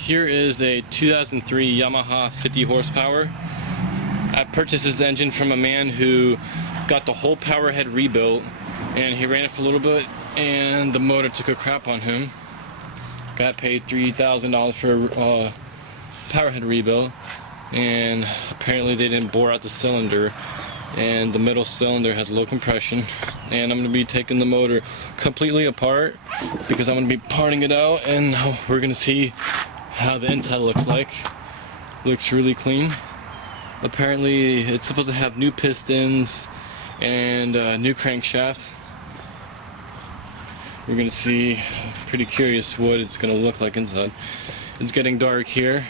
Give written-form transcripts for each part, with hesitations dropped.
Here is a 2003 Yamaha 50 horsepower. I purchased this engine from a man who got the whole power head rebuilt, and he ran it for a little bit and the motor took a crap on him. Got paid $3,000 for a power head rebuild, and apparently they didn't bore out the cylinder, and the middle cylinder has low compression. And I'm going to be taking the motor completely apart because I'm going to be parting it out, and we're going to see how the inside looks like. Looks really clean. Apparently it's supposed to have new pistons and a new crankshaft. We're going to see. Pretty curious what it's going to look like inside. It's getting dark here,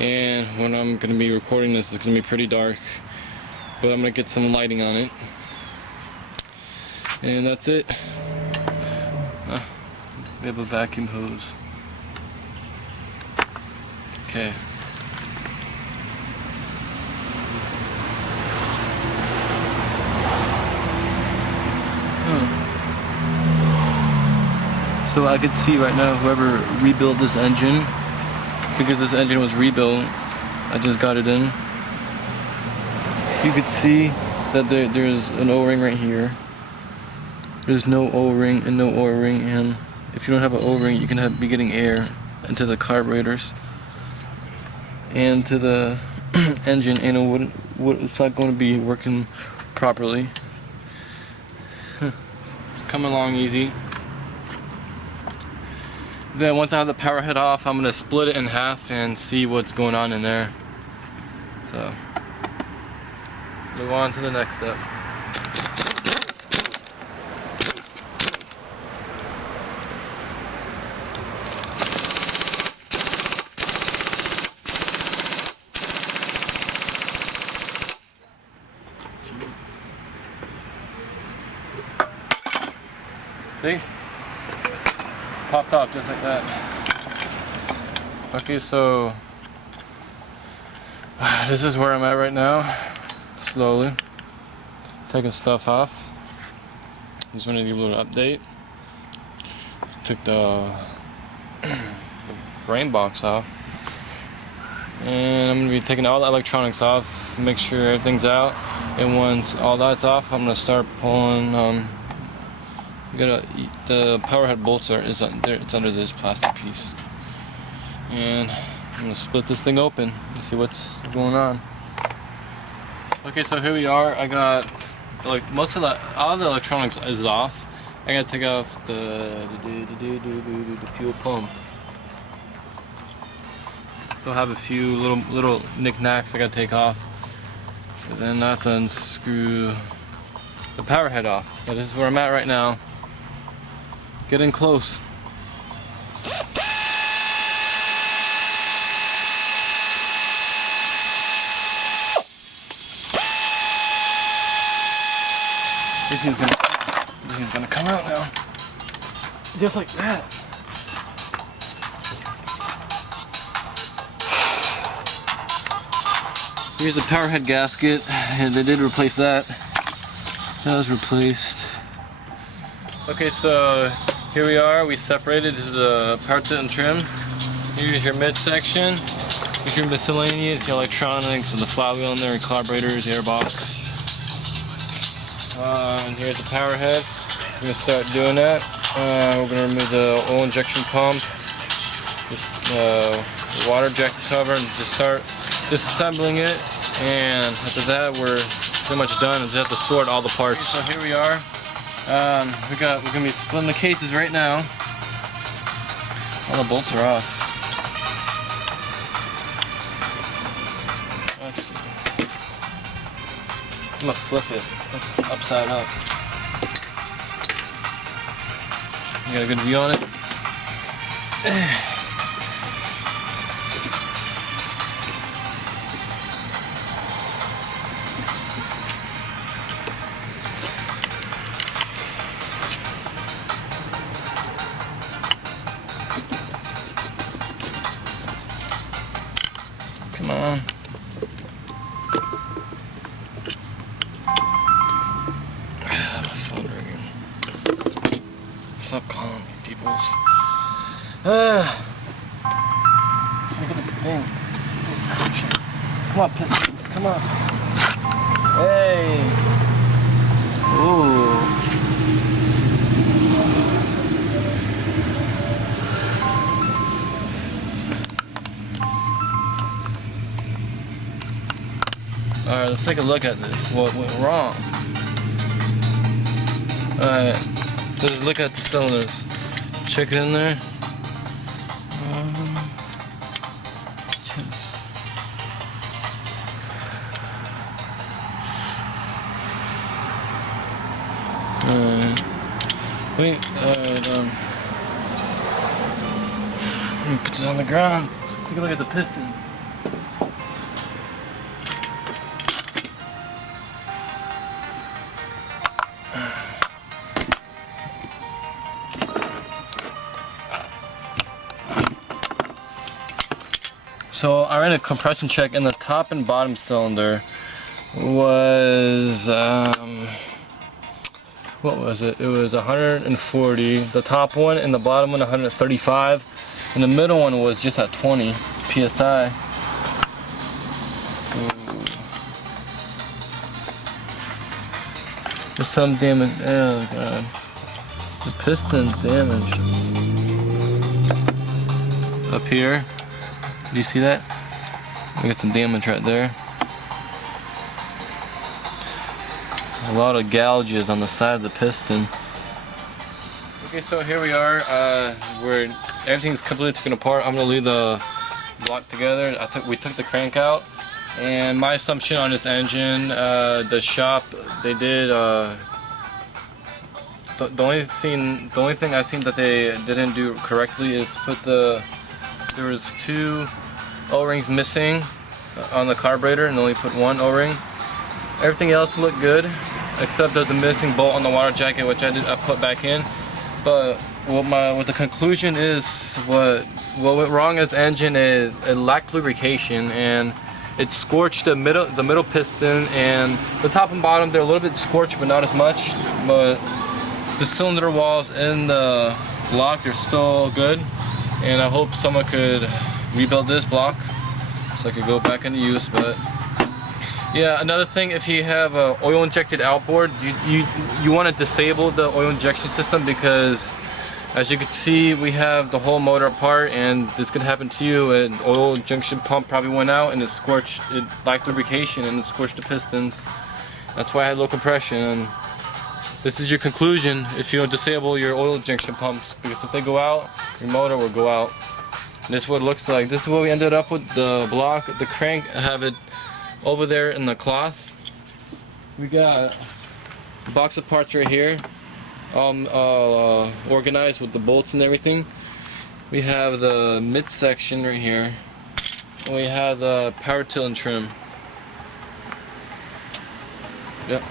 and when I'm going to be recording this, it's going to be pretty dark, but I'm going to get some lighting on it. And that's it. We have a vacuum hose. Okay. So I could see right now whoever rebuilt this engine, because this engine was rebuilt, I just got it in. You could see that there's an O-ring right here. There's no O-ring and no O-ring, and if you don't have an O-ring, you can be getting air into the carburetors and to the engine, and it's not going to be working properly. It's coming along easy. Then once I have the power head off, I'm going to split it in half and see what's going on in there. So, move on to the next step. See? Popped off just like that. Okay, so this is where I'm at right now. Slowly taking stuff off. Just wanted to give a little update. Took the brain box off, and I'm gonna be taking all the electronics off, make sure everything's out. And once all that's off, I'm gonna start pulling. The power head bolts it's under this plastic piece, and I'm gonna split this thing open and see what's going on. Okay, so here we are. I got all the electronics is off. I gotta take off the fuel pump. Still have a few little knickknacks I gotta take off, but then I have to unscrew the power head off. But this is where I'm at right now. Getting close. This is gonna come out now. Just like that. Here's the power head gasket, and they did replace that. That was replaced. Okay, so here we are. We separated. This is a parts and trim. Here's your midsection. Here's your miscellaneous, your electronics, and the flywheel in there, carburetors, airbox. And here's the power head. We're gonna start doing that. We're gonna remove the oil injection pump, the water jet cover, and just start disassembling it. And after that, we're pretty much done. We just have to sort all the parts. Okay, so here we are. We're gonna be splitting the cases right now. All the bolts are off. I'm gonna flip it upside up. You got a good view on it? Come on. My phone ringing. Stop calling me, peoples. Look at this thing. Come on, pistons. Come on. Hey. Ooh. Alright, let's take a look at this. What went wrong? Alright, let's look at the cylinders. Check it in there. Wait, let me put this on the ground. Take a look at the piston. So I ran a compression check, and the top and bottom cylinder was what was it? It was 140. The top one and the bottom one 135, and the middle one was just at 20 psi. There's some damage. Oh god, the piston's damaged up here. Do you see that? We got some damage right there. A lot of gouges on the side of the piston. Okay, so here we are. Where everything's completely taken apart. I'm gonna leave the block together. We took the crank out, and my assumption on this engine, the shop they did. The only thing I've seen that they didn't do correctly is there was 2 O-rings missing on the carburetor, and only put 1 O-ring. Everything else looked good, except there's a missing bolt on the water jacket, which I put back in. But what the conclusion is, what went wrong is engine is it lacked lubrication, and it scorched the middle piston, and the top and bottom they're a little bit scorched, but not as much. But the cylinder walls in the block, they're still good, and I hope someone could rebuild this block so I could go back into use. But yeah, another thing, if you have a oil injected outboard, you want to disable the oil injection system, because as you can see, we have the whole motor apart, and this could happen to you. An oil injection pump probably went out, and it lacked lubrication, and it scorched the pistons. That's why I had low compression. And this is your conclusion if you don't disable your oil injection pumps, because if they go out, your motor will go out. This is what it looks like. This is what we ended up with. The block, the crank, I have it over there in the cloth. We got a box of parts right here, organized with the bolts and everything. We have the midsection right here, and we have the power till and trim. Yep.